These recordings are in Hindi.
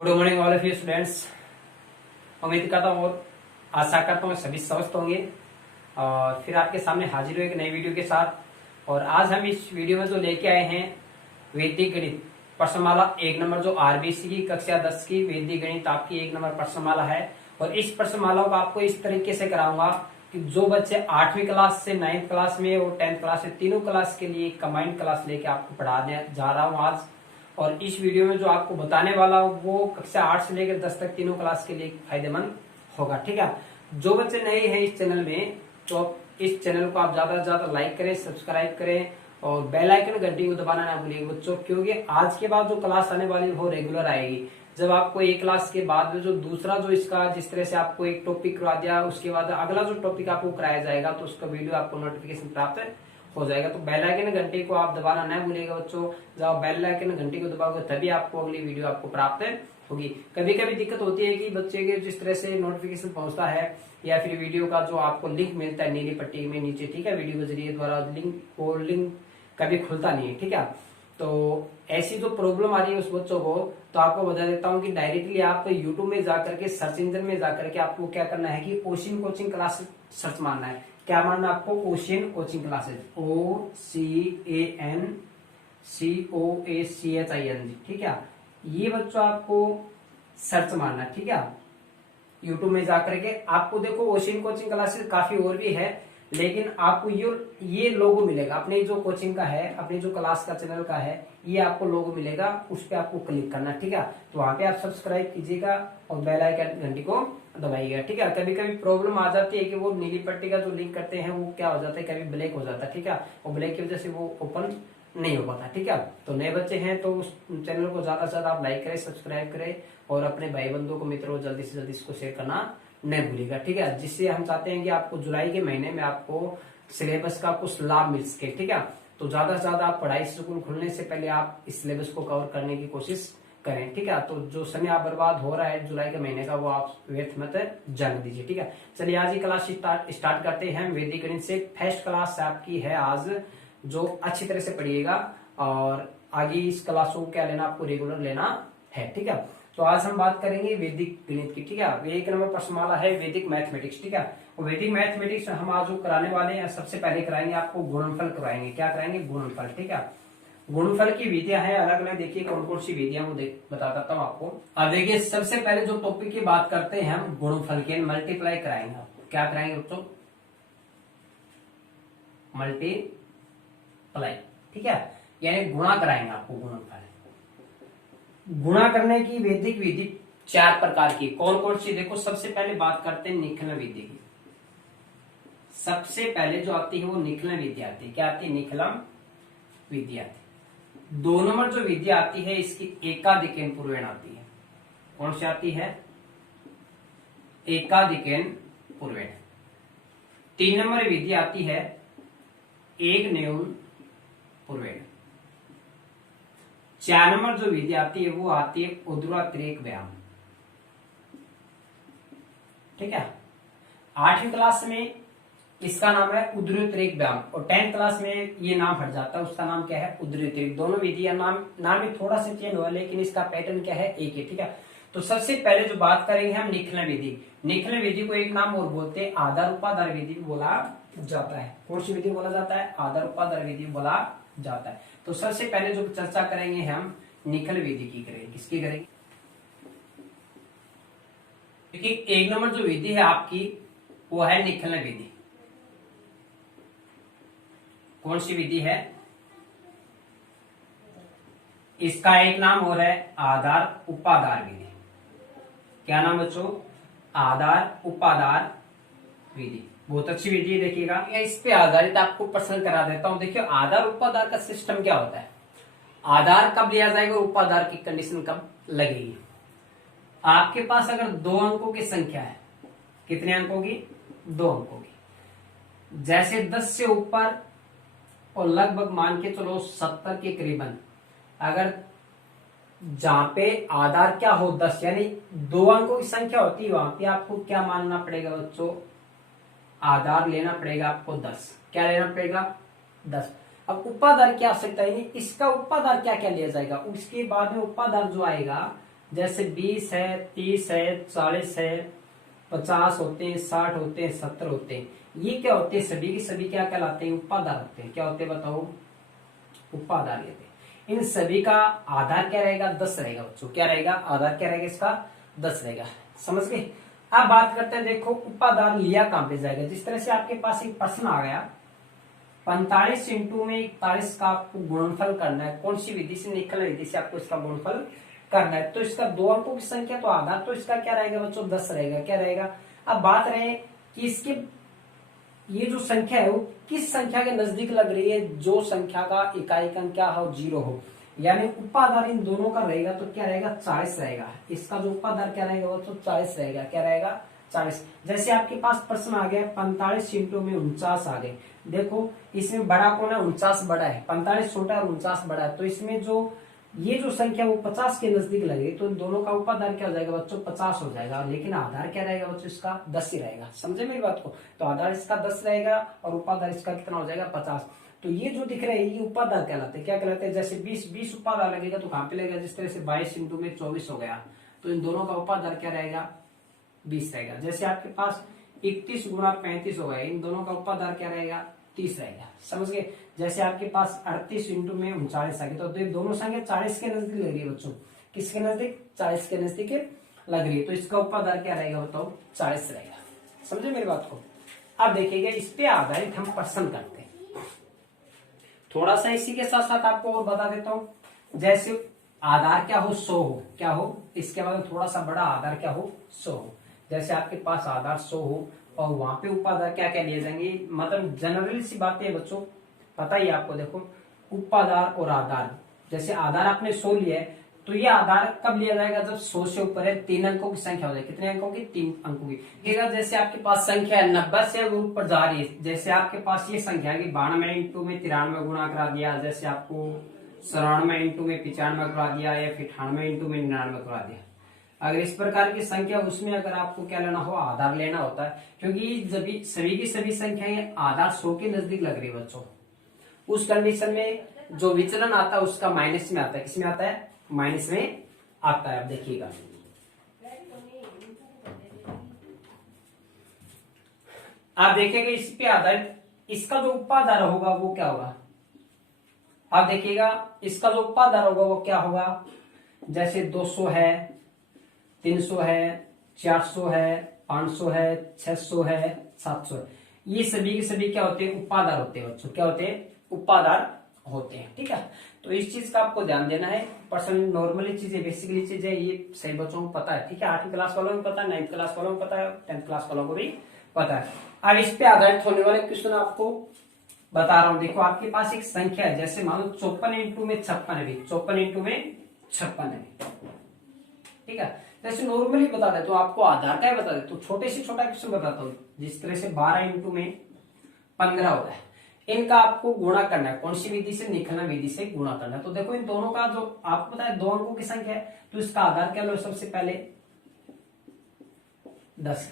Good morning all of you students. उम्मीद करता हूँ और आशा करता हूँ सभी स्वस्थ होंगे और फिर आपके सामने हाजिर हुए एक नई वीडियो के साथ। और आज हम इस वीडियो में जो लेके आए हैं वैदिक गणित प्रश्नमाला 1 नंबर, जो आरबीसी की कक्षा 10 की वैदिक गणित आपकी 1 नंबर प्रश्नमाला है। और इस प्रश्नमाला को आपको इस तरीके से कराऊंगा कि जो बच्चे 8वीं क्लास से 9th क्लास में और 10th क्लास से तीनों क्लास के लिए कंबाइंड क्लास लेके आपको पढ़ाने जा रहा हूँ आज। और इस वीडियो में जो आपको बताने वाला हूँ वो कक्षा 8 से लेकर 10 तक तीनों क्लास के लिए फायदेमंद होगा। ठीक है, जो बच्चे नए हैं इस चैनल में तो इस चैनल को आप ज्यादा से ज्यादा लाइक करें, सब्सक्राइब करें और बेल आइकन घंटी को दबाना ना भूलिएगा बच्चों, क्योंकि आज के बाद जो क्लास आने वाली वो रेगुलर आएगी। जब आपको एक क्लास के बाद में जो दूसरा जो इसका जिस तरह से आपको एक टॉपिक करवा दिया उसके बाद अगला जो टॉपिक आपको कराया जाएगा तो उसका वीडियो आपको नोटिफिकेशन प्राप्त हो जाएगा। तो बेल आइकन घंटी को आप दबाना ना भूलिएगा बच्चों। जब आप बेल आइकन घंटी को दबाओगे तभी आपको अगली वीडियो आपको प्राप्त होगी। कभी कभी दिक्कत होती है कि बच्चे के जिस तरह से नोटिफिकेशन पहुंचता है या फिर वीडियो का जो आपको लिंक मिलता है नीली पट्टी में नीचे, ठीक है, वीडियो के जरिए द्वारा लिंक कभी खुलता नहीं है। ठीक है, तो ऐसी जो प्रॉब्लम आ रही है उस बच्चों को तो आपको बता देता हूँ कि डायरेक्टली आप यूट्यूब में जाकर के सर्च इंजन में जाकर के आपको क्या करना है कि ओशियन कोचिंग क्लास सर्च मारना है। क्या मारना है आपको? Ocean coaching classes, OCANCOACHING। ठीक है, ये बच्चों आपको सर्च मारना है। ठीक है, यूट्यूब में जाकर के आपको देखो ओशियन कोचिंग क्लासेस काफी और भी है, लेकिन आपको ये लोगो मिलेगा अपने जो कोचिंग का है, अपने जो क्लास का चैनल का है, ये आपको लोगो मिलेगा, उस पर आपको क्लिक करना। ठीक है, तो वहां पे आप सब्सक्राइब कीजिएगा और बेल आइकन घंटी को दबाइएगा। ठीक है, कभी कभी प्रॉब्लम आ जाती है कि वो नीली पट्टी का जो लिंक करते हैं वो क्या हो जाता है, कभी ब्लैक हो जाता है। ठीक है, और ब्लैक की वजह से वो ओपन नहीं हो पाता। ठीक है, तो नए बच्चे हैं तो उस चैनल को ज्यादा से ज्यादा आप लाइक करें, सब्सक्राइब करें और अपने भाई बंधुओं को, मित्रों को जल्दी से जल्दी इसको शेयर करना नहीं भूलिएगा। ठीक है, जिससे हम चाहते हैं कि आपको जुलाई के महीने में आपको सिलेबस का कुछ लाभ मिल सके। ठीक है, तो ज्यादा से ज्यादा आप पढ़ाई स्कूल खुलने से पहले आप इस सिलेबस को कवर करने की कोशिश करें। ठीक है, तो जो समय आप बर्बाद हो रहा है जुलाई के महीने का वो आप व्यर्थ मत जाने दीजिए। ठीक है, चलिए आज ही क्लास स्टार्ट करते हैं वैदिक गणित से। फर्स्ट क्लास आपकी है आज, जो अच्छी तरह से पढ़िएगा और आगे इस क्लास को क्या लेना, आपको रेगुलर लेना है। ठीक है, तो आज हम बात करेंगे वैदिक गणित की। ठीक है, 1 नंबर प्रश्नमाला है वैदिक मैथमेटिक्स। ठीक है, वैदिक मैथमेटिक्स हम आज जो कराने वाले हैं सबसे पहले कराएंगे आपको गुणनफल कराएंगे। क्या कराएंगे? गुणनफल। ठीक है, गुणनफल की विधियां हैं अलग अलग, देखिए कौन कौन सी विधियां वो बता देता हूँ आपको। अब देखिए सबसे पहले जो टॉपिक की बात करते हैं हम गुणनफल की, मल्टीप्लाई कराएंगे आपको। क्या कराएंगे बच्चों? मल्टीप्लाई। ठीक है, यानी गुणा कराएंगे आपको। गुणनफल गुणा करने की वैदिक विधि 4 प्रकार की, कौन कौन सी? देखो सबसे पहले बात करते हैं निखलन विधि की। सबसे पहले जो आती है वो निखलन विधि आती है। क्या आती है? निखलन विधि आती है। 2 नंबर जो विधि आती है इसकी एकाधिकन पूर्वेण आती है। कौन सी आती है? एकाधिकन पूर्वेण। 3 नंबर विधि आती है एक न्यून पूर्वेण। 4 नंबर जो विधि आती है वो आती है ऊर्ध्वातिरेक व्यायाम। ठीक है, 8वीं क्लास में इसका नाम है ऊर्ध्वातिरेक व्यायाम और 10th क्लास में ये नाम हट जाता है, उसका नाम क्या है? ऊर्ध्वातिरेक। दोनों विधियां नाम भी थोड़ा सा चेंज हुआ लेकिन इसका पैटर्न क्या है? एक ही। ठीक है, तो सबसे पहले जो बात करेंगे हम निखलन विधि। निखलन विधि को एक नाम और बोलते हैं आधार उपाधार विधि बोला जाता है। कौन सी विधि बोला जाता है? आधार उपाधार विधि बोला जाता है। तो सबसे पहले जो चर्चा करेंगे हम निखलन विधि की करेंगे। किसकी करेंगे? देखिए 1 नंबर जो विधि है आपकी वो है निखलन विधि। कौन सी विधि है? इसका एक नाम और है आधार उपाधार विधि। क्या नाम बच्चों? आधार उपाधार विधि। बहुत अच्छी विधि है, देखिएगा। इस पे आधारित आपको प्रश्न करा देता हूं। देखिए आधार उपाधार का सिस्टम क्या होता है, आधार कब लिया जाएगा और उपाधार की कंडीशन कब लगेगी। आपके पास अगर 2 अंकों की संख्या है, कितने अंकों की? 2 अंकों की। जैसे 10 से ऊपर और लगभग मान के चलो 70 के करीबन, अगर जहां पे आधार क्या हो 10 यानी 2 अंकों की संख्या होती है, वहां पे आपको क्या मानना पड़ेगा बच्चों? आधार लेना पड़ेगा आपको 10। क्या लेना पड़ेगा? 10। अब उपाधार की आवश्यकता है, इसका उपाधार क्या क्या लिया जाएगा, उसके बाद में उपाधार जो आएगा जैसे 20 है, 30 है, 40 है, 50 होते हैं, 60 होते हैं, 70 होते हैं। ये क्या होते हैं? सभी के सभी क्या कहलाते हैं? उपादार होते हैं। क्या होते हैं बताओ? उपादार लेते हैं। इन सभी का आधार क्या रहेगा? 10 रहेगा बच्चों। क्या रहेगा? आधार क्या रहेगा इसका? 10 रहेगा। समझ गए? अब बात करते हैं, देखो उपादार लिया कहां पे जाएगा। जिस तरह से आपके पास एक प्रश्न आ गया, 45 इंटू में 41 का आपको गुणनफल करना है। कौन सी विधि से? निकल विधि से आपको इसका गुणनफल करना है। तो इसका 2 अंकों की संख्या, तो आधार तो इसका क्या रहेगा बच्चों? 10 रहेगा। क्या रहेगा? अब बात रहे कि इसके ये जो संख्या है वो किस संख्या के नजदीक लग रही है? जो संख्या का इकाई का क्या हो? 0 हो। यानी उपादार इन दोनों का रहेगा तो क्या रहेगा? 40 रहेगा। इसका जो उपादार क्या रहेगा बच्चों? 40 रहेगा। क्या रहेगा? 40। जैसे आपके पास प्रश्न आ गया 45 इंटू में 49 आ गए। देखो इसमें बड़ा कौन है? 49 बड़ा है, 45 छोटा है और 49 बड़ा है। तो इसमें जो ये जो संख्या वो 50 के नजदीक लगे, तो इन दोनों का उपादार क्या हो जाएगा बच्चों? 50 हो जाएगा। लेकिन आधार क्या रहेगा बच्चों? इसका 10 ही रहेगा। समझे मेरी बात को? तो आधार इसका 10 रहेगा और उपादार इसका कितना हो जाएगा? 50। तो ये जो दिख रहे हैं ये उपादार कहलाते हैं। क्या कहलाते हैं? जैसे 20 उपादार लगेगा तो कहां पे लगेगा? जिस तरह से 22 इंटू में 24 हो गया, तो इन दोनों का उपादार क्या रहेगा? 20 रहेगा। जैसे आपके पास 31 गुणा 35 हो गया, इन दोनों का उपादार क्या रहेगा? 30 रहेगा। समझ गए? जैसे आपके पास 38 इंटू में 39 आ गया, तो दोनों संख्या 40 के नजदीक लग रही है बच्चों। किसके नजदीक? 40 के नजदीक लग रही है। तो इसका उपादार क्या रहेगा बताओ? 40 रहेगा। समझे मेरी बात को? अब देखिएगा, इस पे आधारित हम प्रश्न करते हैं। थोड़ा सा इसी के साथ साथ आपको और बता देता हूं। जैसे आधार क्या हो? 100 हो। क्या हो? इसके बाद थोड़ा सा बड़ा आधार क्या हो? 100 हो। जैसे आपके पास आधार 100 हो और वहां पे उपादार क्या क्या लिए जाएंगे? मतलब जनरली सी बातें है बच्चों, पता ही आपको। देखो उपादार और आधार, जैसे आधार आपने 100 लिया है, तो ये आधार कब लिया जाएगा? जब 100 से ऊपर है, 3 अंकों की संख्या हो जाए। कितने अंकों की? 3 अंकों की। जैसे आपके पास संख्या है 90 से ऊपर जा रही है, जैसे आपके पास ये संख्या है 92 इंटू में 93 गुणा करा दिया, जैसे आपको 94 इंटू में 95 करा दिया, या फिर 98 इंटू में 99 करा दिया। अगर इस प्रकार की संख्या, उसमें अगर आपको क्या लेना हो? आधार लेना होता है। क्योंकि सभी की सभी संख्याएं आधार 100 के नजदीक लग रही है बच्चों। उस कंडीशन में जो विचलन आता है उसका माइनस में आता है। किसमें आता है? माइनस में आता है। अब देखिएगा, आप देखिएगा इस पे आधारित इसका जो उपादार होगा वो क्या होगा? आप देखिएगा इसका जो उपादार होगा वो क्या होगा? जैसे 200 है, 300 है, 400 है, 500 है, 600 है, 700 है। ये सभी के सभी क्या होते हैं? उपादार होते हैं बच्चों। क्या होते हैं? उपादार होते हैं। ठीक है, तो इस चीज का आपको ध्यान देना है। पर्सन नॉर्मली चीजें, बेसिकली चीजें ये सही बच्चों को पता है। ठीक है, 8वीं क्लास वालों को पता है, 9th क्लास वालों को पता है, 10th क्लास वालों को भी पता है। अब इस पे आधारित होने वाले क्वेश्चन आपको बता रहा हूं। देखो आपके पास एक संख्या है, जैसे मान लो 54 इंटू में 56 है, 54 इंटू में 56 है। ठीक है, जैसे नॉर्मली बता दे तो आपको आधार का बता दे, तो छोटे से छोटा क्वेश्चन बताता हूँ। जिस तरह से 12 इंटू में 15 होता है, इनका आपको गुणा करना है। कौन सी विधि से? निकलना विधि से गुणा करना है। तो देखो इन दोनों का जो आपको पता है 2 अंकों की संख्या है, तो इसका आधार क्या लो? सबसे पहले 10,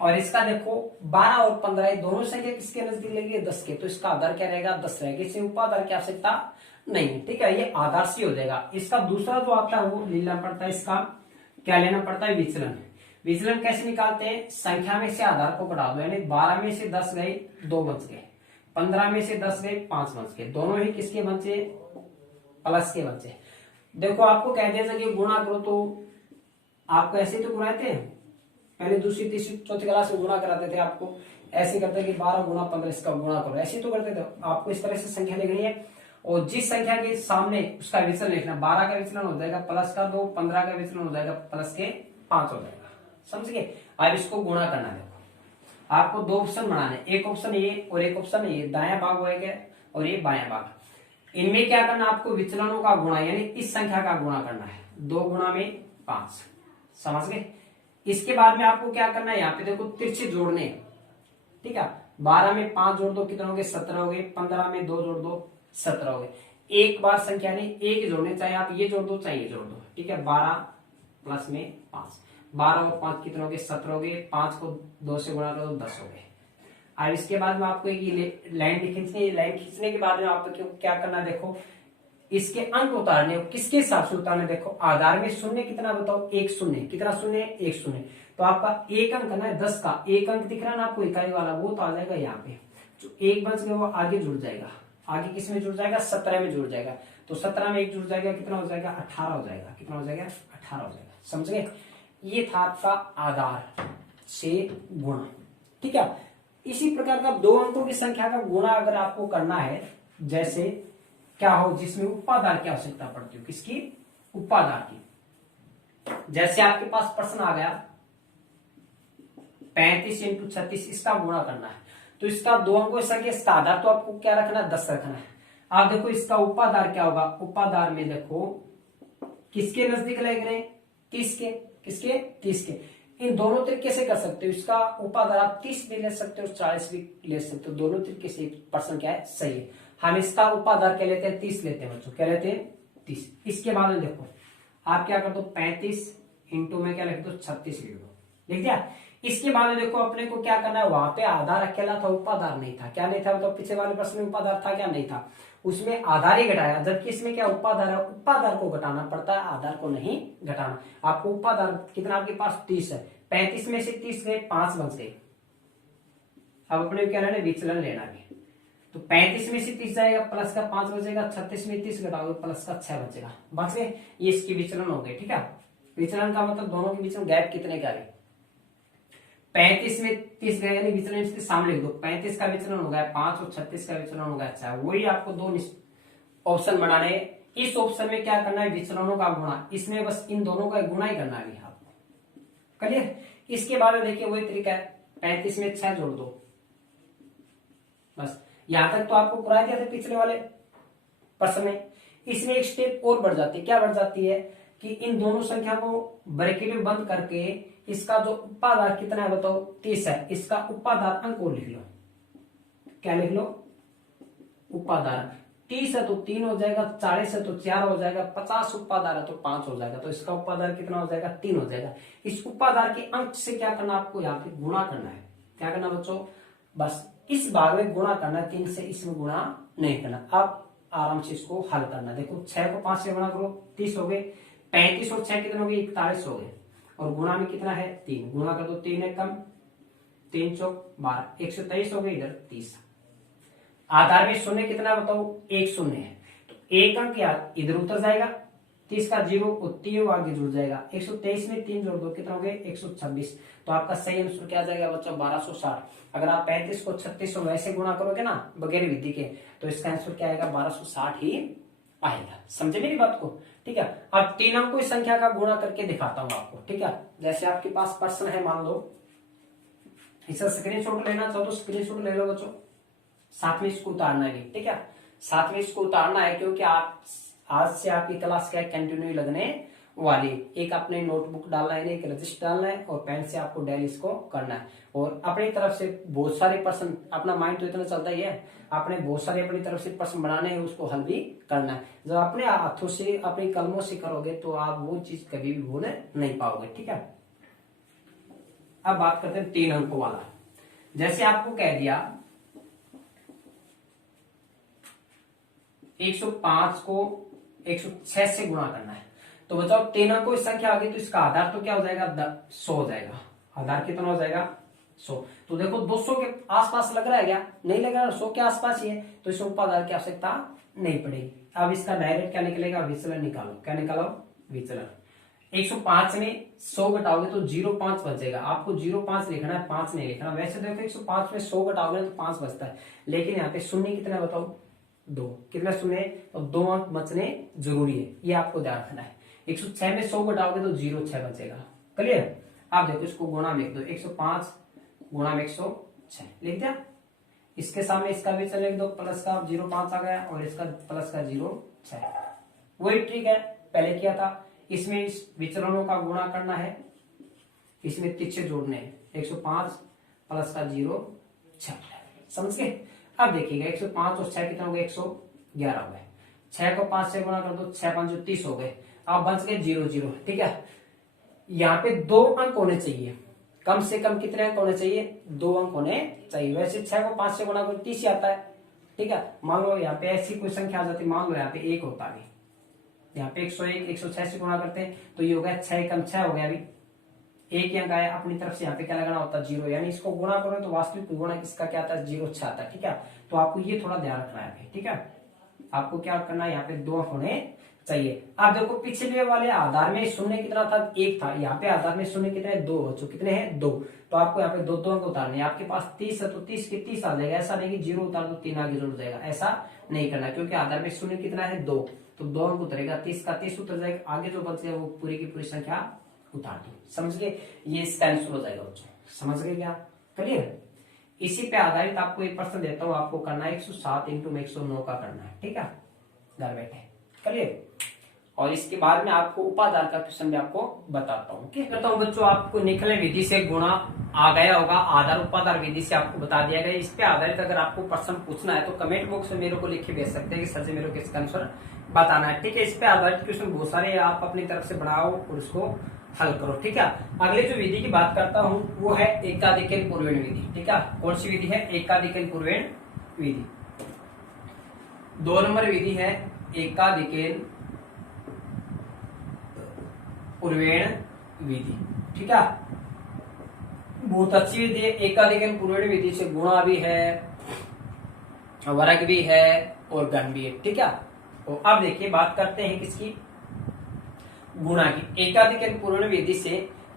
और इसका देखो 12 और 15 दोनों संख्या किसके नजदीक लगी है? 10 के। तो इसका आधार क्या रहेगा? 10 रहेगा। इससे उपादार की आवश्यकता नहीं है। ठीक है, ये आधार से हो जाएगा। इसका दूसरा जो आता है वो लेना पड़ता है, इसका क्या लेना पड़ता है? विचलन। विचलन कैसे निकालते हैं? संख्या में से आधार को बढ़ा दो, यानी 12 में से 10 गए, 2 बच गए, 15 में से 10 गए, 5 बच गए। दोनों ही किसके बचे? प्लस के बचे। देखो आपको कह दिया था कि गुणा करो, तो आपको ऐसे तो गुणाते हैं, पहले दूसरी तीसरी चौथी क्लास में गुणा कराते थे। आपको ऐसे करते कि 12 गुणा 15 इसका गुणा करो, ऐसे तो करते थे। आपको इस तरह से संख्या लिखनी है और जिस संख्या के सामने उसका विचलन लिखना। 12 का विचलन हो जाएगा प्लस का 2, 15 का विचलन हो जाएगा प्लस के 5 हो जाएगा। समझ गए? अब इसको गुणा करना। देखो आपको 2 ऑप्शन बनाने, एक ऑप्शन ये और एक ऑप्शन ये। दायां भाग होएगा और ये बायां भाग। इनमें क्या करना? आपको विचलनों का गुणा, यानी इस संख्या का गुणा करना है। 2 गुणा में 5। समझ गए? इसके बाद में आपको क्या करना है? यहाँ पे देखो तिरछे जोड़ने। ठीक है, 12 में 5 जोड़ दो, कितने हो गए? 17 हो गए। 15 में 2 जोड़ दो, 17 हो गए। एक बार संख्या नहीं, एक जोड़ने, चाहे आप ये जोड़ दो चाहे ये जोड़ दो। ठीक है, 12 प्लस में 5, 12 और 5 कितने हो गए? 17 हो गए। 5 को 2 से गुणा करो, 10 हो गए। अब इसके बाद में आपको एक लाइन खींचनी है। लाइन खींचने के बाद में आपको क्या करना? देखो इसके अंक उतारने, किसके हिसाब से उतारने, देखो आधार में शून्य कितना बताओ, एक शून्य, कितना शून्य, एक शून्य, तो आपका एक अंक ना 10 का एक अंक दिख रहा है ना आपको इकाई वाला, वो तो आ जाएगा यहाँ पे, जो एक बच गया वो आगे जुड़ जाएगा, आगे किस में जुड़ जाएगा, 17 में जुड़ जाएगा, तो 17 में एक जुड़ जाएगा, कितना हो जाएगा, 18 हो जाएगा, कितना हो जाएगा, 18 हो जाएगा, समझ गए। ये था आपका आधार से गुणा, ठीक है। इसी प्रकार का दो अंकों की संख्या का गुणा अगर आपको करना है, जैसे क्या हो जिसमें उपादार की आवश्यकता पड़ती हो, किसकी, उपादार की, जैसे आपके पास प्रश्न आ गया 35 × 36, इसका गुणा करना है, तो इसका दो अंकों की संख्या, इसका आधार तो आपको क्या रखना है, 10 रखना है। आप देखो इसका उपादार क्या होगा, उपादार में देखो किसके नजदीक लग रहे हैं, 30 के, किसके, 30 के। इन दोनों तरीके से कर सकते हो, इसका उपादार आप 30 भी ले सकते हो, 40 भी ले सकते हो, दोनों तरीके से प्रश्न क्या है, सही है। हम इसका उपादार क्या लेते हैं, 30 लेते हैं बच्चों, क्या लेते हैं, 30। इसके बाद में देखो आप क्या कर दो, 35 इंटू में क्या लिख दो, 36 लिख दो, लिख दिया। इसके बाद में देखो अपने को क्या करना है, वहां पे आधार अकेला था, उपादार नहीं था, क्या नहीं था, मतलब पीछे वाले प्रश्न में उपादार था क्या, नहीं था, उसमें आधार ही घटाया, जबकि इसमें क्या उपादार है, उपादार को घटाना पड़ता है, आधार को नहीं घटाना। आपको उपादार कितना आपके पास 30 है, 35 में से 30 गए, 5 बच गए। अब अपने क्या लेना है, विचलन लेना भी, तो 35 में से 30 जाएगा, प्लस का 5 बचेगा, 36 में 30 घटाओगे, प्लस का 6 बचेगा, बच गए। ये इसकी विचलन हो गए, ठीक है। विचलन का मतलब दोनों के बीच में गैप कितने का है, 35 में 30 गए, यानी विचलन इसके सामने लिख दो, 35 का विचलन हो गया 5 और 36 का विचलन हो गया 6। वही आपको दो ऑप्शन बनाने, इस ऑप्शन में क्या करना है, विचलनों का गुणा, इसमें बस इन दोनों का गुणा ही करना है आपको, क्लियर। इसके बाद में देखिए वही तरीका है, 35 में 6 जोड़ दो, बस यहां तक तो आपको करा दिया था पिछले वाले प्रश्न में। इसमें एक स्टेप और बढ़ जाती है, क्या बढ़ जाती है कि इन दोनों संख्या को ब्रैकेट में बंद करके इसका जो उपादार कितना है बताओ, 30 है, इसका उपादार अंक और लिख लो, क्या लिख लो, उपादार 30 है तो 3 हो जाएगा, 40 है तो 4 हो जाएगा, 50 उपादार है तो 5 हो जाएगा, तो इसका उपादार कितना हो जाएगा, 3 हो जाएगा। इस उपादार के अंक से क्या करना, आपको यहाँ पे गुणा करना है, क्या करना बच्चों, बस इस भाग में गुणा करना, 3 से इसमें गुणा नहीं करना। अब आराम से इसको हल करना, देखो 6 को 5 से गुणा करो, 30 हो गए, 35 और 6 कितने हो गए, 41 हो गए, और गुणा में कितना है, 3, गुणा कर दो, 3 है कम, 3 चौक 12, 123 हो गए, इधर 30। आधार में शून्य कितना बताओ, 1 शून्य है, तो एक अंक यार इधर उतर जाएगा, 30 का 0 और 3 आगे जुड़ जाएगा, 123 में 3 जोड़ दो, कितना हो गए, 126। तो आपका सही आंसर क्या आ जाएगा बच्चों, 1260। अगर आप 35 को 36 को वैसे गुणा करोगे ना बगैर विधि के, तो इसका आंसर क्या आएगा, 1260 ही आएगा। समझे मेरी बात को, ठीक है। अब 3 अंकों की संख्या का गुणा करके दिखाता हूं आपको, ठीक है। जैसे आपके पास प्रश्न है, मान लो इसका स्क्रीनशॉट लेना चाहो तो स्क्रीनशॉट ले लो बच्चों, साथ में इसको उतारना है, ठीक है, साथ में इसको उतारना है, क्योंकि आप आज से आपकी क्लास क्या कंटिन्यू लगने वाली। एक अपने नोटबुक डालना है, एक रजिस्टर डालना है, और पेन से आपको डेली इसको करना है, और अपनी तरफ से बहुत सारे प्रश्न, अपना माइंड तो इतना चलता ही है, आपने बहुत सारे अपनी तरफ से प्रश्न बनाने हैं, उसको हल भी करना है। जब अपने हाथों से अपनी कलमों से करोगे तो आप वो चीज कभी भी भूल नहीं पाओगे, ठीक है। अब बात करते हैं 3 अंकों वाला। जैसे आपको कह दिया 105 को 106 से गुणा करना है, तो बताओ 3 अंकों की संख्या आ गई, तो इसका आधार तो क्या हो जाएगा, 100 हो जाएगा। आधार कितना हो जाएगा, 100। तो देखो 200 के आसपास लग रहा है क्या, नहीं लग रहा, 100 के आसपास ही है, तो इस उपादार की आवश्यकता नहीं पड़ेगी। अब इसका डायरेक्ट क्या निकलेगा, विचलन निकालो, क्या निकालो, विचलन। 105 में 100 घटाओगे तो 0.5 बचेगा, आपको 0.5 लिखना है, 5 नहीं लिखना। वैसे देखो 105 में 100 घटाओगे तो 5 बचता है, लेकिन यहाँ पे शून्य कितना बताओ, 2, कितना शून्य, तो 2 अंक बचने जरूरी है, ये आपको ध्यान रखना है। 106 में 100 घटाओगे तो 0.6 बचेगा, क्लियर। आप देखो इसको गुणा में लिख दो, 105 गुणा में 106 लिख दिया, इसके सामने इसका भी लिख दो, प्लस का 0.5 आ गया, और इसका प्लस का 0.6, वही ट्रिक है पहले किया था। इसमें इस विचलनों का गुणा करना है, इसमें तिरछे जोड़ने हैं, 105 प्लस का 0.6, समझ गए। अब देखिएगा 105 और 6 कितना हो गए, 111 हो गए, 6 को 5 से गुणा कर दो, 6 5 30 हो गए, अब बच गए 0 ठीक है। यहाँ पे 2 अंक होने चाहिए, कम से कम कितने अंक होने चाहिए, 2 अंक होने चाहिए। वैसे 6 को 5 से गुणा करो 30 आता है, ठीक है। मान लो यहाँ पे ऐसी कोई संख्या आ जाती, मान लो यहाँ पे 1 होता है, यहाँ पे 101 106 से गुणा करते हैं तो ये हो गया 6 कम 6 हो गया। अभी एक अंक आया, अपनी तरफ से यहाँ पे क्या लगाना होता है 0, यानी इसको गुणा करो तो वास्तविक गुणक इसका क्या आता है 0 6 आता है। ठीक है, तो आपको ये थोड़ा ध्यान रखना है। ठीक है, आपको क्या करना है, यहाँ पे 2 अंक होने चाहिए। आप देखो पिछले वाले आधार में शून्य कितना था 1 था, यहाँ पे आधार में शून्य कितने 2 हो चुके, कितने हैं 2, तो आपको यहाँ पे 2 अंक उतारने। आपके पास 30 है तो 30 के 30 आ जाएगा, ऐसा नहीं कि 0 उतार दो 3 आगे जुड़ जाएगा, ऐसा नहीं करना, क्योंकि आधार में शून्य कितना है 2, तो 2 अंक उतरेगा, 30 का 30 उतर जाएगा, आगे जो बच गया वो पूरी की पूरी संख्या उतार दो। समझ गए, ये इसका आंसर हो जाएगा बच्चों, समझ गए क्या, क्लियर। इसी पे आधारित आपको एक प्रश्न देता हूँ, आपको करना है 107 इंटू 109 का करना है। ठीक है, घर बैठे, क्लियर। और इसके बाद में आपको उपाधार का क्वेश्चन भी आपको बताता हूँ। कहता हूँ बच्चों, आपको निकले विधि से गुणा आ गया होगा, आधार उपाधार विधि से आपको बता दिया गया। इस पे आधारित अगर आपको प्रश्न पूछना है तो कमेंट बॉक्स में मेरे को लिख के भेज सकते हैं कि सर जी मेरे को इसका आंसर बताना है। ठीक है, इस पे आधारित क्वेश्चन बहुत सारे आप अपनी तरफ से बनाओ और उसको हल करो। ठीक है, अगले जो विधि की बात करता हूँ वो है एकाधिकन पूर्वेण विधि। ठीक है, कौन सी विधि है, एकाधिकन पूर्वेण विधि। 2 नंबर विधि है एकाधिकन पूर्वेण विधि। ठीक है, बहुत अच्छी विधि है। एकाधिकन पूर्वेण विधि से गुणा भी है, वर्ग भी है और घन भी है। ठीक है, तो अब देखिए बात करते हैं किसकी, गुणा की। एकाधिकन पूर्वेण विधि से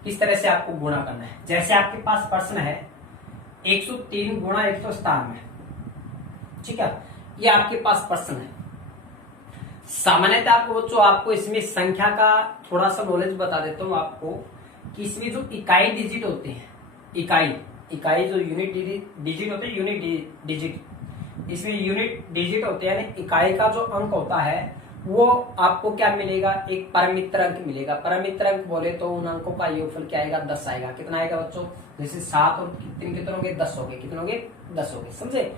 किस तरह से आपको गुणा करना है। जैसे आपके पास प्रश्न है 103 गुणा 197, ठीक है, ये आपके पास प्रश्न है। सामान्यतः आपको बच्चों, आपको इसमें संख्या का थोड़ा सा नॉलेज बता देता हूँ आपको कि इसमें जो इकाई डिजिट होते हैं, इकाई जो यूनिट डिजिट होते हैं, यूनिट डिजिट, इसमें यूनिट डिजिट होते हैं, यानी इकाई का जो अंक होता है वो आपको क्या मिलेगा, एक परमित्र अंक मिलेगा। परमित्र अंक बोले तो उन अंकों का योगफल क्या आएगा 10 आएगा। कितना आएगा बच्चों, जैसे 7 और कितने हो गए 10 हो गए, कितने हो गए 10 हो गए, समझे।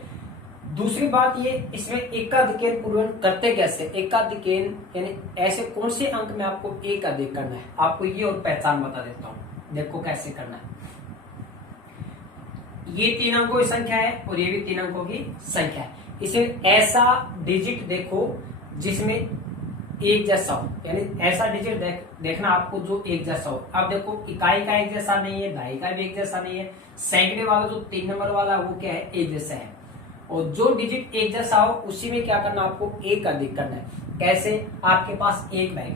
दूसरी बात ये, इसमें एकाधिकन पूर्वेण करते कैसे, एकाधिकन यानी ऐसे कौन से अंक में आपको एक अधिक करना है, आपको ये और पहचान बता देता हूं, देखो कैसे करना है। ये 3 अंकों की संख्या है और ये भी 3 अंकों की संख्या है। इसमें ऐसा डिजिट देखो जिसमें एक जैसा हो, यानी ऐसा डिजिट देखना आपको जो एक जैसा हो। अब देखो इकाई का एक जैसा नहीं है, दहाई का भी एक जैसा नहीं है, सैकड़े वाला जो 3 नंबर वाला वो क्या है, एक जैसा है। और जो डिजिट एक जैसा हो उसी में क्या करना, आपको एक अधिक करना है। कैसे, आपके पास एक भाई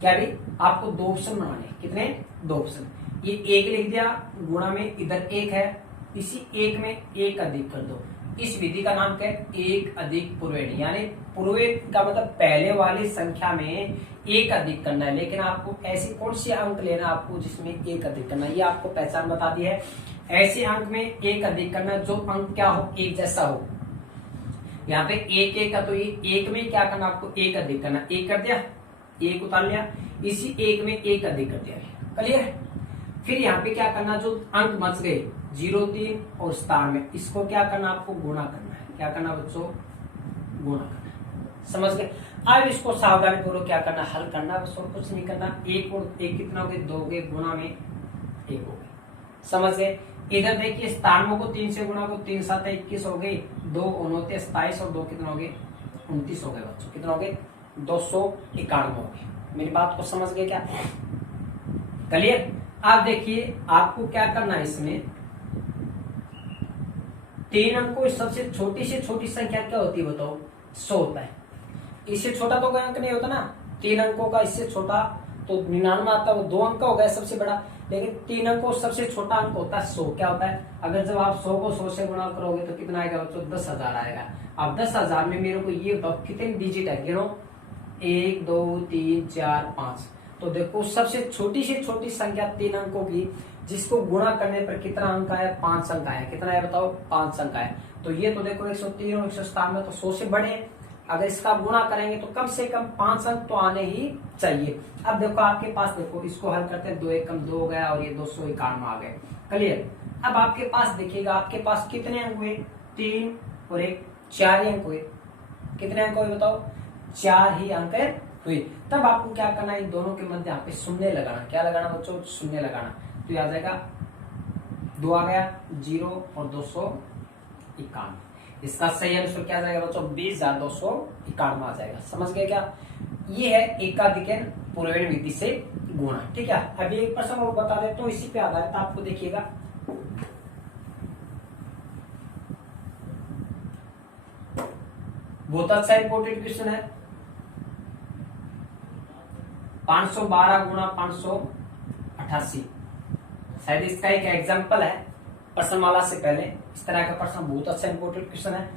क्या भी, आपको 2 ऑप्शन बनाने, कितने 2 ऑप्शन। ये एक लिख दिया, गुणा में इधर एक है, इसी एक में एक अधिक कर दो। इस विधि का नाम क्या है, एक अधिक पूर्वेण, यानी पूर्वेण का मतलब पहले वाली संख्या में एक अधिक करना है। लेकिन आपको ऐसी कौन सी अंक लेना आपको जिसमें एक अधिक करना है, ये आपको पहचान बता दी है। ऐसे अंक में एक अधिक करना जो अंक क्या हो, एक जैसा हो। यहाँ पे एक एक का, तो ये एक में क्या करना आपको एक अधिक करना, एक कर दिया, एक उतार लिया, इसी एक में एक अधिक कर दिया, क्लियर। फिर यहाँ पे क्या करना, जो अंक बच गए 0 3 और 97, इसको क्या करना, आपको गुणा करना है। क्या करना बच्चों, गुणा करना है, समझ गए। अब इसको सावधानी पूर्वक क्या करना, हल करना, बस और कुछ नहीं करना। एक और एक कितना हो गए, 2 हो गए, गुणा में 1 हो गए, समझ गए। इधर देखिए 97 को 3 से गुणा को, 3 7 21 हो गई, 2 29 27 और 2 कितना हो गए 29 हो गए बच्चों, कितना हो गए 291 हो गए। मेरी बात को समझ गए क्या, क्लियर। अब देखिए आपको क्या करना है, इसमें 3 अंकों सबसे छोटी से छोटी संख्या क्या होती है बताओ, 100 होता है। इससे छोटा तो कोई अंक नहीं होता ना, 3 अंकों का इससे छोटा तो 99 आता है, वो 2 अंक का हो गया सबसे बड़ा। लेकिन 3 अंकों सबसे छोटा अंक होता है 100। क्या होता है, अगर जब आप 100 को 100 से गुणा करोगे तो कितना आएगा बच्चों, 10,000 आएगा। अब 10,000 में मेरे को ये बताओ कितने डिजिट है, गिनो 1 2 3 4 5। तो देखो सबसे छोटी से छोटी संख्या 3 अंकों की, जिसको गुणा करने पर कितना अंक आया, 5 अंक आया। कितना है बताओ, 5 अंक आया। तो ये तो देखो 103 और 197 तो 100 से बड़े, अगर इसका गुणा करेंगे तो कम से कम 5 अंक तो आने ही चाहिए। अब देखो आपके पास, देखो इसको हल करते हैं, 2 1 कम 2 हो गया और ये 291 आ गए, क्लियर। अब आपके पास देखिएगा, आपके पास कितने अंक हुए, 3 और 1 4 ही अंक हुए। कितने अंक हुए बताओ, 4 ही अंक हुए। तब आपको क्या करना है, इन दोनों के मध्य यहाँ पे शून्य लगाना। क्या लगाना बच्चों, शून्य लगाना। तो आ जाएगा 2 आ गया 0 और 291। इसका सही आंसर क्या आ जाएगा बच्चों? 20,291 आ जाएगा। समझ गए क्या? ये है एकाधिकन पूर्वेण विधि से गुणा। ठीक है, अभी एक प्रश्न और बता देता हूँ इसी पे आधारित, आपको देखिएगा। बहुत अच्छा इंपोर्टेंट क्वेश्चन है। 512 गुणा 588, शायद इसका एक एग्जाम्पल है प्रश्नमाला से पहले। इस तरह का प्रश्न बहुत अच्छा इंपोर्टेंट क्वेश्चन है।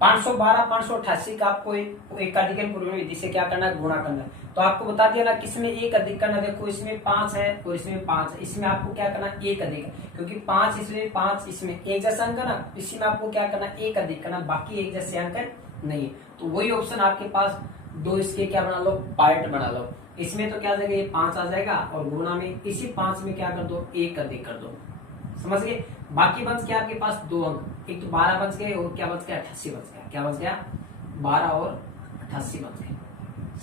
512 588 का आपको एकाधिकन पूर्वेण विधि से क्या करना है? गुणा करना है। तो आपको बता दिया ना किसमें एक अधिक करना। देखो इसमें 5 है और इसमें 5 है, इसमें आपको क्या करना? एक अधिक है, क्योंकि 5 इसमें 5 इसमें एक जैसा अंक है ना, इसी में आपको क्या करना? एक अधिक करना, बाकी एक जैसे अंक नहीं है। तो वही ऑप्शन आपके पास दो इसके क्या बना लो? पार्ट बना लो। इसमें तो क्या आ जाएगा? ये 5 आ जाएगा और गुणा में इसी 5 में क्या कर दो? एक अधिक कर दो। समझ गए? बाकी बच गया आपके पास दो अंक, एक तो 12 बच गए और क्या बच गया? 88 बच गया। क्या बच गया? 12 और 88 बच गए।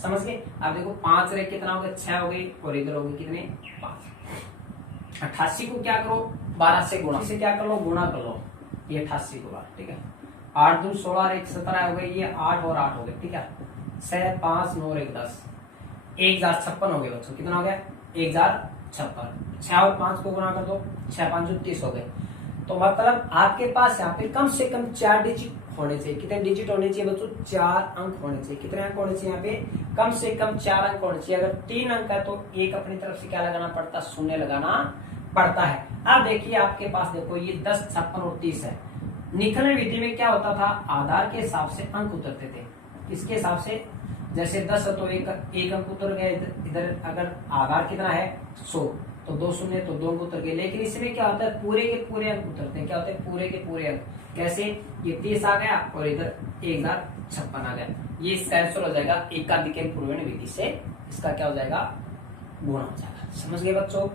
समझ गए? आप देखो 5 रे कितना हो गया? 6 हो गई और इधर हो गए कितने? 5। 88 को क्या करो? 12 से गुणा, इसे क्या कर लो? गुणा कर लो। ये 88 को बार, ठीक है। 8 दूनी 16 और 1 17 हो गए, ये 8 और 8 हो गए। ठीक है, 6 5 9 और 1 10, 1056 हो गए बच्चों। कितना हो गया? 1056। 6 और 5 को गुणा कर दो, 6 5 30 हो गए। तो मतलब आपके पास यहाँ पे कम से कम 4 डिजिट होने चाहिए। कितने डिजिट होने चाहिए बच्चों? 4 अंक होने चाहिए। कितने अंक होने चाहिए? यहाँ पे कम से कम 4 अंक होने चाहिए। अगर 3 अंक है तो एक अपनी तरफ से क्या लगाना पड़ता? शून्य लगाना पड़ता है। अब देखिए आपके पास, देखो ये 10 56 और 30 है। निखलन विधि में क्या होता था? आधार के हिसाब से अंक उतरते थे। इसके हिसाब से जैसे 10 है तो एक अंक उतर गया इधर। अगर आधार कितना है? 100, तो 2 शून्य तो 2 अंक उतर गए। लेकिन इसमें क्या होता है? पूरे के पूरे अंक उतरते हैं। क्या होते हैं? पूरे के पूरे अंक। कैसे? ये 30 आ गया और इधर 1056 आ गया। ये इसका आंसर हो जाएगा एकाधिकन पूर्वेण विधि से। इसका क्या हो जाएगा? गुणा हो जाएगा। समझ गए बच्चों?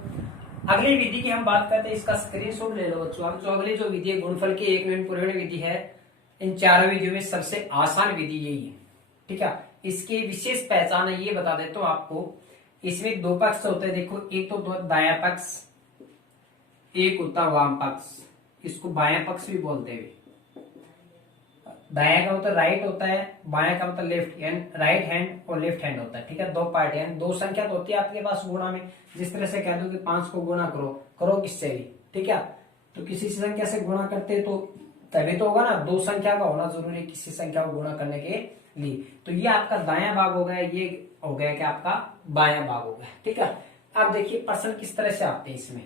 अगली विधि की हम बात करते हैं, इसका स्क्रीनशॉट ले लो बच्चों। अब जो अगली जो विधि है गुणनफल की एक पूर्वेण विधि है, इन चारों विधियों में सबसे आसान विधि यही है। ठीक है, इसकी विशेष पहचान है ये बता देता हूं आपको। इसमें दो पक्ष होते हैं। देखो एक तो दायां पक्ष, एक होता वाम पक्ष। इसको बायां पक्ष भी बोलते हैं। दायां का मतलब राइट होता है, बायां का मतलब लेफ्ट हैंड, राइट हैंड और लेफ्ट हैंड होता है। ठीक है, दो पार्ट है, दो संख्या तो होती है आपके पास गुणा में। जिस तरह से कह दो कि 5 को गुणा करो किससे भी। ठीक है, तो किसी संख्या से गुणा करते तो तभी तो होगा ना, दो संख्या का होना जरूरी है किसी संख्या को गुणा करने के लिए। तो ये आपका दायां भाग हो गया, ये हो गया कि आपका बायां भाग हो गया। ठीक है, अब देखिए प्रश्न किस तरह से आते हैं इसमें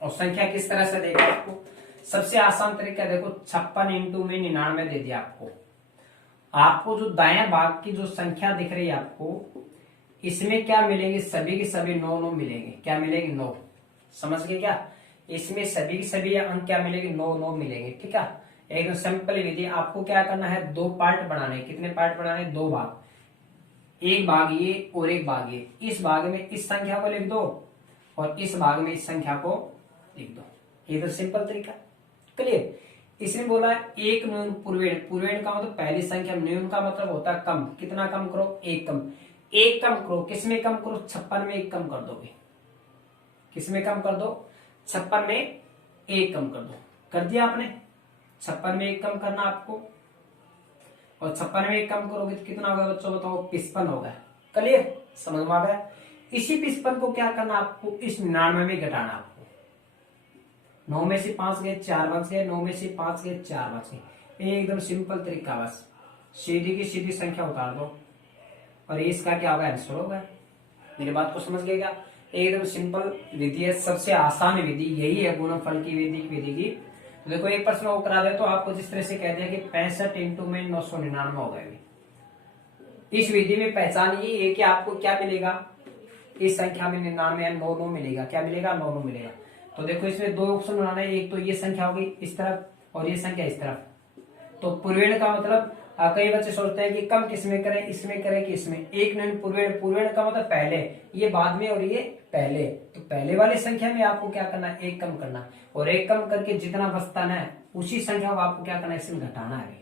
और संख्या किस तरह से देगा आपको। सबसे आसान तरीका देखो, 56 इंटू में 99 दे दिया आपको। आपको जो दायां भाग की जो संख्या दिख रही है आपको, इसमें क्या मिलेंगे? सभी के सभी 9 मिलेंगे। क्या मिलेंगे? 9। समझ गए क्या? इसमें सभी के सभी अंक क्या मिलेंगे? 9 मिलेंगे। ठीक है, एकदम सिंपल विधि। आपको क्या करना है? दो पार्ट बनाने। कितने पार्ट बनाने? दो भाग, एक भाग ये और एक भाग ये। इस भाग में इस संख्या को लिख दो और इस भाग में इस संख्या को लिख दो। ये तो सिंपल तरीका, क्लियर। इसने बोला एक न्यून पूर्वेण। पूर्वेण का मतलब पहली संख्या, न्यून का मतलब होता है कम। कितना कम करो? एक कम। एक कम करो, किसमें कम करो? 56 में एक कम कर दोगे। किसमें कम कर दो? 56 में एक कम कर दो। कर दिया आपने? 56 में एक कम करना आपको, और 56 में एक कम करोगे तो कितना होगा बच्चों? बताओ, 55 होगा। क्लियर, समझ में आ गया? इसी 55 को क्या करना आपको? इस 99 में घटाना आपको। 9 में से 5 गए, 4 बच गए। 9 में से 5 गए, 4 बच गए। एकदम सिंपल तरीका, बस सीधी की सीधी संख्या उतार दो और इसका क्या होगा? आंसर होगा। मेरी बात को समझ गए क्या? एकदम सिंपल विधि है, सबसे आसान विधि यही है गुणनफल की विधि की। देखो एक प्रश्न वो करा दे तो आपको जिस तरह से कह दिया कि 65 इंटू में 999 हो गए। इस विधि में पहचान ये है कि आपको क्या मिलेगा? इस संख्या में 99 है, 9 मिलेगा। क्या मिलेगा? 9 मिलेगा। तो देखो इसमें दो ऑप्शन बनाना है, एक तो ये संख्या होगी इस तरफ और ये संख्या इस तरफ। तो पूर्वेण का मतलब कई बच्चे सोचते हैं कि कम किसमें करें, इसमें करें कि इसमें। एक न्यून पूर्वेण। पूर्वेण का मतलब पहले, ये बाद में और ये पहले। तो पहले वाली संख्या में आपको क्या करना है? एक कम करना है, और एक कम करके जितना बचता ना उसी संख्या को आपको क्या करना है? इसमें घटाना है।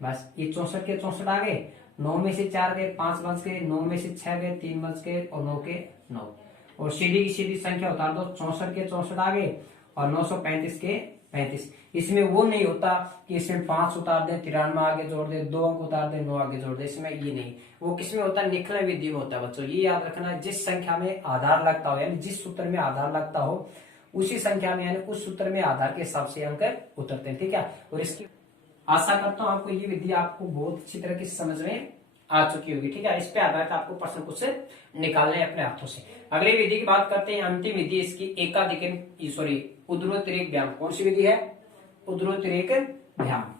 बस ये 64 के 64 आ गए। 9 में से 4 गए, 5 बच गए। 9 में से 6 गए, 3 बच गए और 9 के 9। और सीधी की सीधी संख्या उतार दो, 64 के 64 आ गए और 935 के 35। इसमें वो नहीं होता कि इसमें 5 उतार दे 93 आगे जोड़ दे, 2 अंक उतार दे 9 आगे जोड़ दे, इसमें ये नहीं। वो किसमें होता है, निखिल विधि में होता है बच्चों। ये याद रखना, जिस संख्या में आधार लगता हो यानी जिस सूत्र में आधार लगता हो उसी संख्या में यानी उस सूत्र में आधार के हिसाब से अंक उतरते हैं, ठीक है। और इसकी आशा करता हूं आपको ये विधि आपको बहुत अच्छी तरह की समझ में आ चुकी होगी, ठीक है। इस पे आधारित आपको प्रश्न कुछ निकालने अपने हाथों से। अगली विधि की बात करते हैं, अंतिम विधि इसकी एकाधिक सॉरी ऊर्ध्वतिरेक व्यायाम। कौन सी विधि है, ऊर्ध्वतिरेक व्यायाम।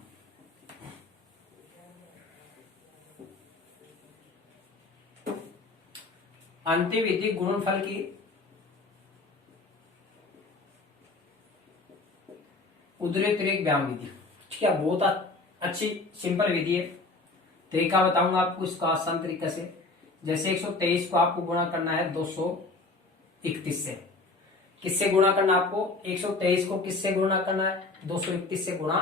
अंतिम विधि गुणनफल की ऊर्ध्वतिरेक व्यायाम विधि, ठीक है। बहुत अच्छी सिंपल विधि है। तरीका बताऊंगा आपको इसका आसान तरीका से। जैसे 123 को आपको गुणा करना है 231 से। किससे गुणा करना आपको, 123 को किससे गुणा करना है, 231 से गुणा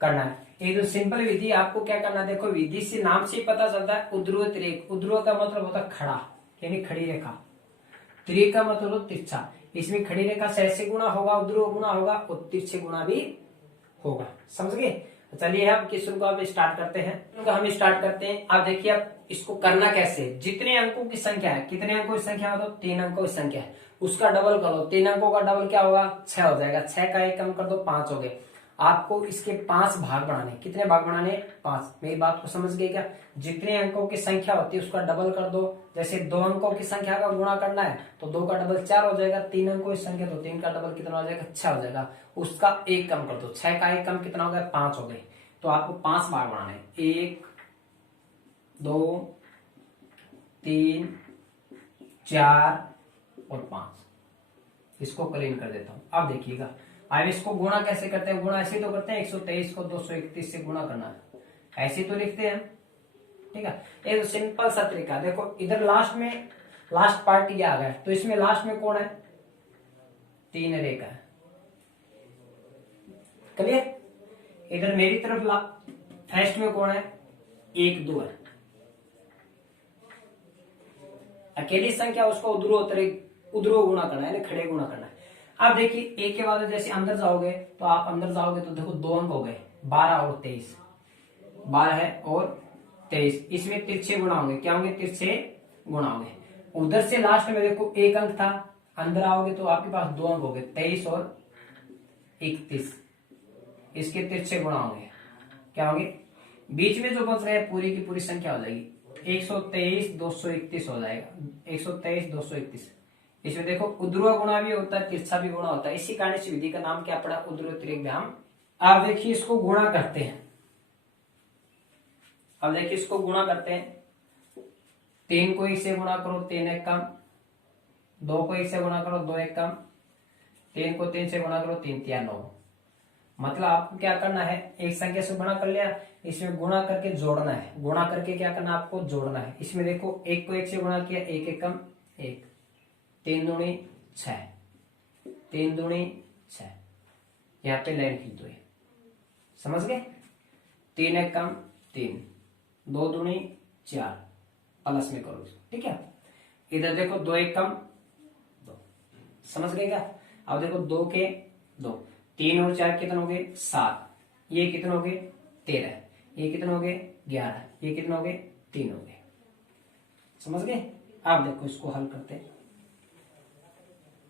करना है। ये जो सिंपल विधि आपको क्या करना है, देखो विधि से नाम से ही पता चलता है ऊर्ध्वतिरेक। ऊर्ध्व का मतलब होता है खड़ा यानी खड़ी रेखा, तिरेक का मतलब होता तिरछा। इसमें खड़ी रेखा से ऐसे गुणा होगा, ऊर्ध्व गुणा होगा और तिरछे गुणा भी होगा, समझ गए। चलिए हम क्वेश्चन को अब स्टार्ट करते हैं। तो हम स्टार्ट करते हैं। अब देखिए अब इसको करना कैसे, जितने अंकों की संख्या है, कितने अंकों की संख्या हो तो 3 अंकों की संख्या है, उसका डबल करो। 3 अंकों का डबल क्या होगा, 6 हो जाएगा। 6 का 1 कम कर दो 5 हो गए। आपको इसके 5 भाग बनाने, कितने भाग बनाने, 5। मेरी बात को समझ गए क्या, जितने अंकों की संख्या होती है उसका डबल कर दो। जैसे 2 अंकों की संख्या का गुणा करना है तो 2 का डबल 4 हो जाएगा। 3 अंकों की संख्या तो 3 का डबल कितना हो जाएगा, 6 हो जाएगा। उसका 1 कम कर दो, 6 का 1 कम कितना हो गया, 5 हो गए। तो आपको 5 भाग बनाने, 1 2 3 4 और 5। इसको क्लीन कर देता हूं। अब देखिएगा अब इसको गुणा कैसे करते हैं, गुणा ऐसे तो करते हैं 123 को 231 से गुणा करना है, ऐसे तो लिखते हैं, ठीक है। ये तो सिंपल सा तरीका। देखो इधर लास्ट में लास्ट पार्ट ये आ गया, तो इसमें लास्ट में कौन है, 3 रेखा है, क्लियर। इधर मेरी तरफ फर्स्ट में कौन है, 1 2 है। अकेली संख्या उसको उधरो गुणा करना है, खड़े गुणा करना है। अब देखिए एक के बाद जैसे अंदर जाओगे तो आप अंदर जाओगे तो देखो 2 अंक हो गए, 12 और 23, 12 और 23। इसमें तिरछे गुणा होंगे, क्या होंगे, तिरछे गुणा होंगे। उधर से लास्ट में देखो 1 अंक था, अंदर आओगे तो आपके पास 2 अंक हो गए, 23 और 31। इसके तिरछे गुणा होंगे, क्या होंगे, बीच में जो बच रहे हैं पूरी की पूरी संख्या हो जाएगी, 123 231 हो जाएगा, 123 231। इसमें देखो उध्रुव गुणा भी होता है, तिरछा भी गुणा होता है। इसी कारण इस विधि का नाम क्या पड़ा, ऊर्ध्वतिरेक व्यायाम। अब देखिए इसको गुणा करते हैं। अब देखिए इसको गुणा करते हैं। 3 को 1 से गुणा करो, 3 1 कम। 2 को 1 से गुणा करो, 2 1 कम। 3 को 3 से गुणा करो, 3 3 9। मतलब आपको क्या करना है, एक संख्या से गुणा कर लिया, इसमें गुणा करके जोड़ना है। गुणा करके क्या करना है, आपको जोड़ना है। इसमें देखो 1 को 1 से गुणा किया, 1 1 कम 1, 3 दूनी 6, 3 दूनी 6। यहाँ पे लाइन खींच दो, समझ गए। 3 1 कम 3, 2 दूनी 4, प्लस में करो, ठीक है। इधर देखो 2 1 कम 2, समझ गए क्या। अब देखो 2 के 2, 3 और 4 कितने हो गए, 7। ये कितने हो गए, 13। ये कितने हो गए, 11। ये कितने हो गए, 3 हो गए, समझ गए। आप देखो इसको हल करते हैं।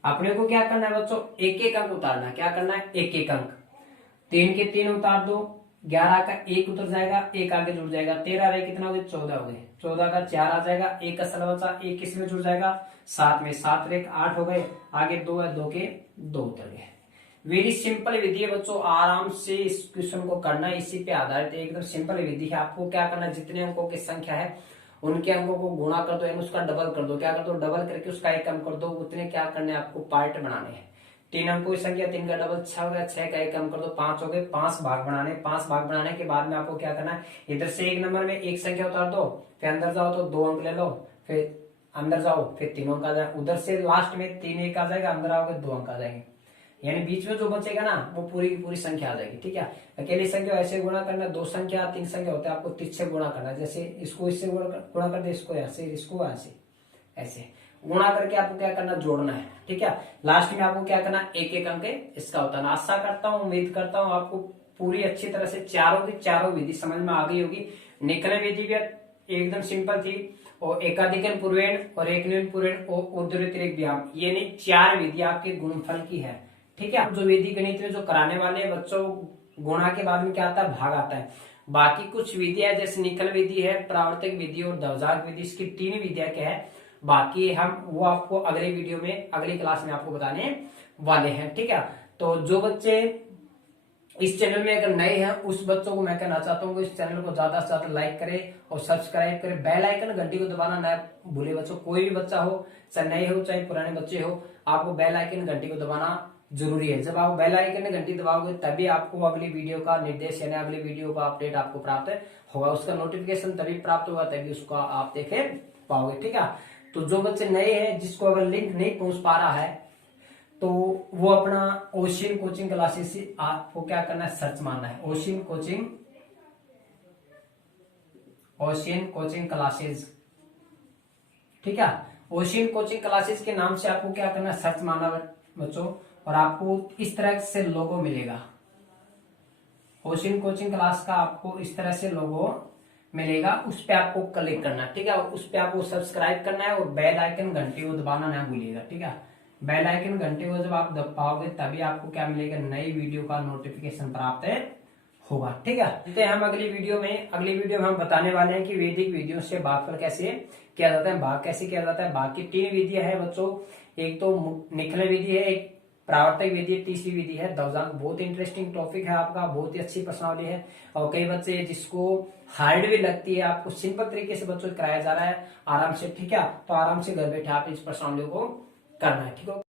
अपने को क्या करना है बच्चों, एक एक अंक उतारना। क्या करना है, एक एक अंक। 3 के 3 उतार दो, 11 का 1 उतर जाएगा, 1 आगे जुड़ जाएगा। 13 रहे कितना हो गए, 14 हो गए। 14 का 4 आ जाएगा, 1 का सल बचा, 1 किस में जुड़ जाएगा, 7 में। 7 रहे 8 हो गए, आगे 2 है, 2 के 2 उतर गए। वेरी सिंपल विधि है बच्चों, आराम से इस क्वेश्चन को करना है। इसी पे आधारित एकदम सिंपल विधि है। आपको क्या करना है, जितने अंकों की संख्या है उनके अंकों को गुणा कर दो, यानी उसका डबल कर दो। क्या कर दो, डबल करके उसका 1 कम कर दो। उतने क्या करने हैं आपको, पार्ट बनाने हैं। 3 अंकों की संख्या, 3 का डबल 6 हो गया, 6 का 1 कम कर दो, 5 हो गए। 5 भाग बनाने, 5 भाग बनाने के बाद में आपको क्या करना है, इधर से 1 नंबर में 1 संख्या उतार दो, फिर अंदर जाओ तो 2 अंक ले लो, फिर अंदर जाओ फिर 3 अंक आ जाए। उधर से लास्ट में 3 1 आ जाएगा, अंदर आओगे 2 अंक आ जाएंगे, यानी बीच में जो बचेगा ना वो पूरी की पूरी संख्या आ जाएगी, ठीक है। अकेली संख्या ऐसे गुणा करना, 2 संख्या 3 संख्या होता है, आपको तिरछे गुणा करना। जैसे इसको इससे गुणा कर दे, इसको ऐसे, इसको ऐसे, ऐसे। गुणा करके आपको क्या करना, जोड़ना है। ठीक है, लास्ट में आपको क्या करना, एक एक अंक इसका होता है। आशा करता हूँ, उम्मीद करता हूँ आपको पूरी अच्छी तरह से चारों की चारों विधि समझ में आ गई होगी। निकलन विधि भी एकदम सिंपल थी, और एकाधिकन पूर्वेण और एक न्यून पूर्वेण और ऊर्ध्वतिरिक्त व्यायाम, ये नहीं 4 विधि आपके गुणनफल की है। ठीक है, जो विधि गणित में जो कराने वाले हैं बच्चों, गुणा के बाद में क्या आता है, भाग आता है। बाकी कुछ विधियां जैसे निकल विधि है, प्रावर्तिक विधि और ध्वजांक विधि, इसकी 3 विधियां क्या है, बाकी हम वो आपको अगले वीडियो में, अगली क्लास में आपको बताने वाले हैं। ठीक है, तो जो बच्चे इस चैनल में अगर नए हैं उस बच्चों को मैं कहना चाहता हूँ कि इस चैनल को ज्यादा से ज्यादा लाइक करें और सब्सक्राइब करें, बेल आइकन घंटी को दबाना ना भूले बच्चों। कोई भी बच्चा हो, चाहे नए हो चाहे पुराने बच्चे हो, आपको बेल आइकन घंटी को दबाना जरूरी है। जब आप बेल आइकन घंटी दबाओगे तभी आपको अगली वीडियो का निर्देश यानी अगली वीडियो का अपडेट आपको प्राप्त होगा, उसका नोटिफिकेशन तभी प्राप्त होगा, तभी उसका आप देखे पाओगे। ठीक है, तो जो बच्चे नए हैं जिसको अगर लिंक नहीं पहुंच पा रहा है तो वो अपना ओशियन कोचिंग क्लासेस से आपको क्या करना है, सर्च मारना है ओशियन कोचिंग क्लासेस। ठीक है, ओशियन कोचिंग क्लासेस के नाम से आपको क्या करना है, सर्च मारना बच्चों, और आपको इस तरह से लोगो मिलेगा। ओशियन कोचिंग क्लास का आपको इस तरह से लोगो मिलेगा, उस पे आपको क्लिक करना है। ठीक है, उस पे आपको सब्सक्राइब करना है और बेल आइकन घंटी को दबाना ना भूलिएगा। ठीक है, बेल आइकन घंटे को जब आप दबाओगे तभी आपको क्या मिलेगा, नई वीडियो का नोटिफिकेशन प्राप्त होगा। ठीक है, तो हम अगली वीडियो में हम बताने वाले हैं कि वैदिक विधियों से भागफल कैसे किया जाता है, भाग कैसे किया जाता है। बाकी 3 विधियां है बच्चों, एक तो निकलन विधि है, एक प्रावर्तिक विधि है, तीसरी विधि है ध्वजांक। बहुत इंटरेस्टिंग टॉपिक है आपका, बहुत ही अच्छी प्रश्नावली है, और कई बच्चे जिसको हार्ड भी लगती है आपको सिंपल तरीके से बच्चों कराया जा रहा है आराम से। ठीक है, तो आराम से घर बैठे आप इस प्रश्नावली को करना है। ठीक है।